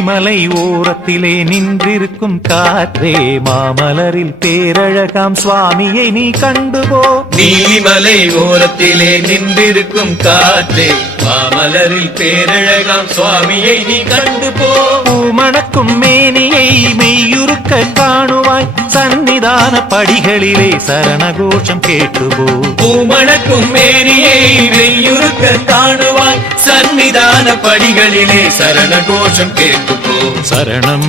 நீலிமலை ஓரத்திலே நின்றிருக்கும் காற்றே மாமலரில் பேரழகாம் சுவாமியை நீ கண்டுபோ. நீலிமலை ஓரத்திலே நின்றிருக்கும் காற்றே மாமலரில் பேரழகாம் சுவாமியை நீ கண்டுபோ. பூமணக்கும் மேனியை மெய்யுருக்க காணுவாய் சந்நிதான படிகளிலே சரணகோஷம் கேட்டுபோ. பூமணக்கும் மேனியை மெய்யுருக்க காணுவாய் சந்நிதான படிகளிலே சரணகோஷம் கேட்டுபோ. சரணம்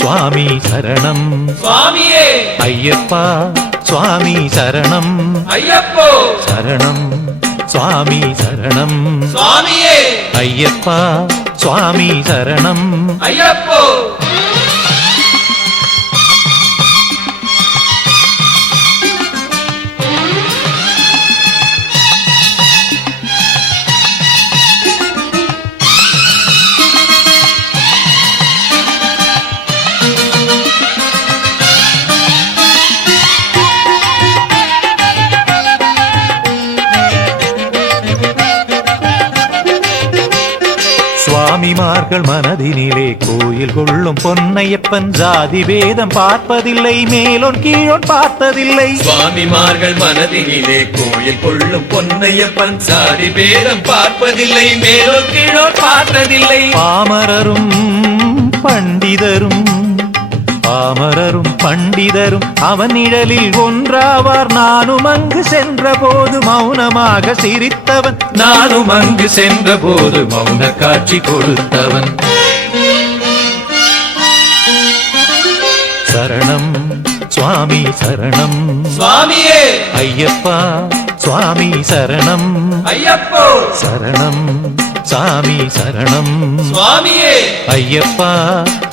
சுவாமி சரணம் சுவாமியே ஐயப்பா சுவாமி சரணம் ஐயப்போ. சரணம் சுவாமி சரணம் சுவாமியே ஐயப்பா சுவாமி சரணம் ஐயப்போ. சுவாமிமார்கள் மனதினிலே கோயில் கொள்ளும் பொன்னையப்பன் ஜாதி வேதம் பார்ப்பதில்லை மேலோன் கீழோன் பார்த்ததில்லை. சுவாமிமார்கள் மனதினிலே கோயில் கொள்ளும் பொன்னையப்பன் ஜாதி வேதம் பார்ப்பதில்லை மேலோன் கீழோன் பார்த்ததில்லை. பாமரரும் பண்டிதரும் பாமரரும் பண்டிதரும் அவன் நிழலில் ஒன்றாவார். நானும் அங்கு சென்ற போது மௌனமாக சிரித்தவன், நானும் அங்கு சென்ற போது மௌன காட்சி கொடுத்தவன். சரணம் சுவாமி சரணம் சுவாமியே ஐயப்பா சுவாமி சரணம் ஐயப்போ. சரணம் சாமி சரணம் சுவாமியே ஐயப்பா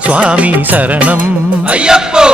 சுவாமி சரணம் ஐயப்போ.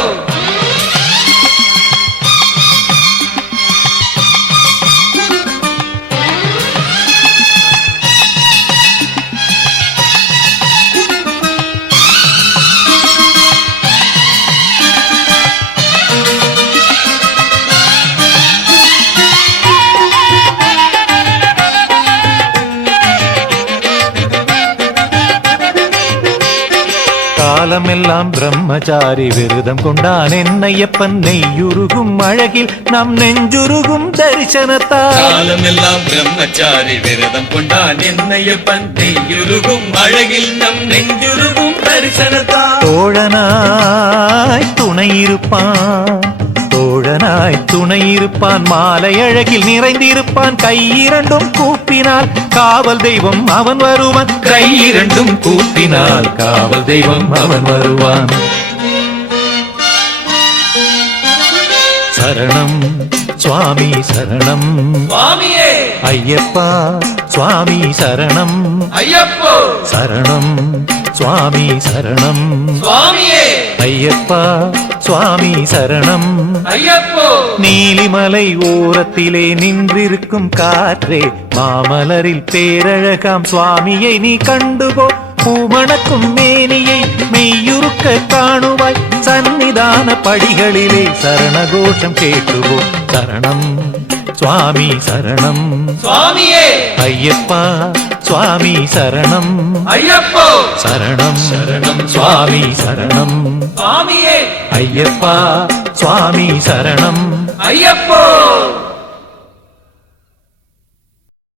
காலமெல்லாம் பிரம்மச்சாரி விரதம் கொண்டான் என்னையப்பன் நெய்யுருகும் அழகில் நம் நெஞ்சுருகும் தரிசனத்தால். காலமெல்லாம் பிரம்மச்சாரி விரதம் கொண்டான் என்னையப்பன் நெய்யுருகும் அழகில் நம் நெஞ்சுருகும் தரிசனத்தால். தோழனாய் துணையிருப்பான் தோழனாய் துணையிருப்பான் மாலை அழகில் நிறைந்திருப்பான். கையிரண்டும் கூப்பினால் காவல் தெய்வம் அவன் வருவான். கையிரண்டும் கூப்பினால் காவல் தெய்வம் அவன் வருவான். சரணம் சுவாமி சரணம் சுவாமியே ஐயப்பா சுவாமி சரணம் ஐயப்போ. சரணம் சுவாமி சரணம் சுவாமியே ஐயப்பா சுவாமி சரணம் ஐயப்போ. நீலிமலை ஓரத்திலே நின்றிருக்கும் காற்றே மாமலரில் பேரழகாம் சுவாமியை நீ கண்டுபோ. பூமணக்கும் மேனியை மெய்யுருக்க காணுவாய் சந்நிதான படிகளிலே சரணகோஷம் கேட்டுவோ. சரணம் சுவாமி சரணம் சுவாமியே ஐயப்பா சுவாமி சரணம் ஐயப்போ. சரணம் சரணம் சுவாமி சரணம் சுவாமியே ஐயப்பா சுவாமி சரணம் ஐயப்போ.